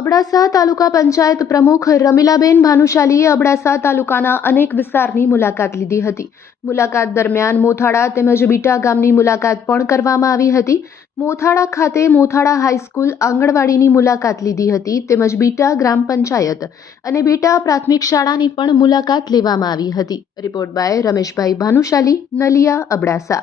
અબડાસા તાલુકા પંચાયત પ્રમુખ રમીલાબેન ભાનુશાલીએ અબડાસા તાલુકાના અનેક વિસ્તારની મુલાકાત લીધી હતી। મુલાકાત દરમિયાન મોથાળા તેમજ બીટા ગામની મુલાકાત પણ કરવામાં આવી હતી। મોથાળા ખાતે મોથાળા હાઈસ્કૂલ આંગણવાડીની મુલાકાત લીધી હતી તેમજ બીટા ગ્રામ પંચાયત અને બીટા પ્રાથમિક શાળાની પણ મુલાકાત લેવામાં આવી હતી। Report by Rameshbhai Bhanushali, Naliya, Abdasa.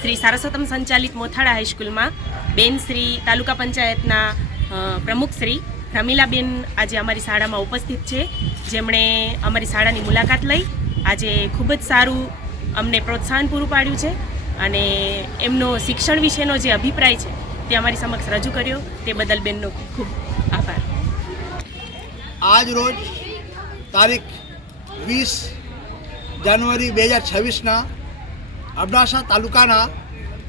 श्री सारस्वतम संचालित मोथाड़ा हाईस्कूल में बेन श्री तालुका पंचायतना प्रमुख श्री रमीलाबेन आज अमरी शाळा में उपस्थित है, जेमणे अमरी शाळानी मुलाकात लई आज खूब ज सारू अमने प्रोत्साहन पूरुं पाड्युं छे अने एमनो शिक्षण विशेनो जे अभिप्राय है ते अमरी समक्ष रजू कर्यो। ते बदल बेननो खूब खूब आभार। आज रोज तारीख 20 जान्युआरी 2026 ना अबडासा तालुकाना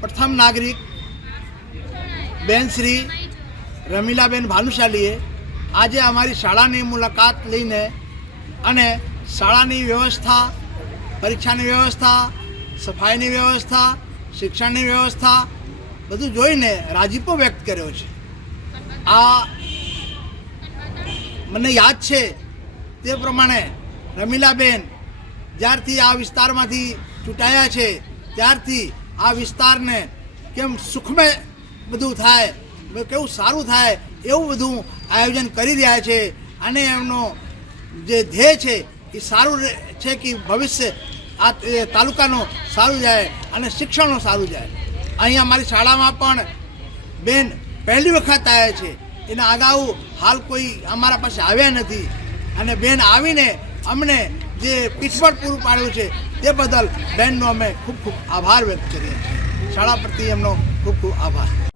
प्रथम नागरिक बेन श्री रमीलाबेन भानुशालीए आज अमारी शाळानी मुलाकात लईने अने शाळानी व्यवस्था, परीक्षानी व्यवस्था, सफाईनी व्यवस्था, शिक्षणनी व्यवस्था बधुं जोईने राजीपो व्यक्त कर्यो छे। आ मने याद छे ते प्रमाणे रमीलाबेन ज्यारथी आ विस्तारमांथी चूंटाया छे त्यारथी आ विस्तारने केम सुखमय बधुं थाय, केवुं सारूं थाय एवुं बधुं आयोजन करी रह्या छे अने एमनो जे ध्येय छे ए सारूं छे कि भविष्य आ तालुकानो सारूं जाय अने शिक्षणनो सारूं जाय। अहींया मारी शाळामां पण बेन पहली वखत आव्या छे, एना अगाऊ हाल कोई अमारा पासे आव्या नथी अने बेन आवीने अमने जे पीठबळ पूरुं पाड्युं छे ते बदल बेननो अमे खूब खूब आभार व्यक्त करीए छीए। शाळा प्रति एमनो खूब खूब आभार।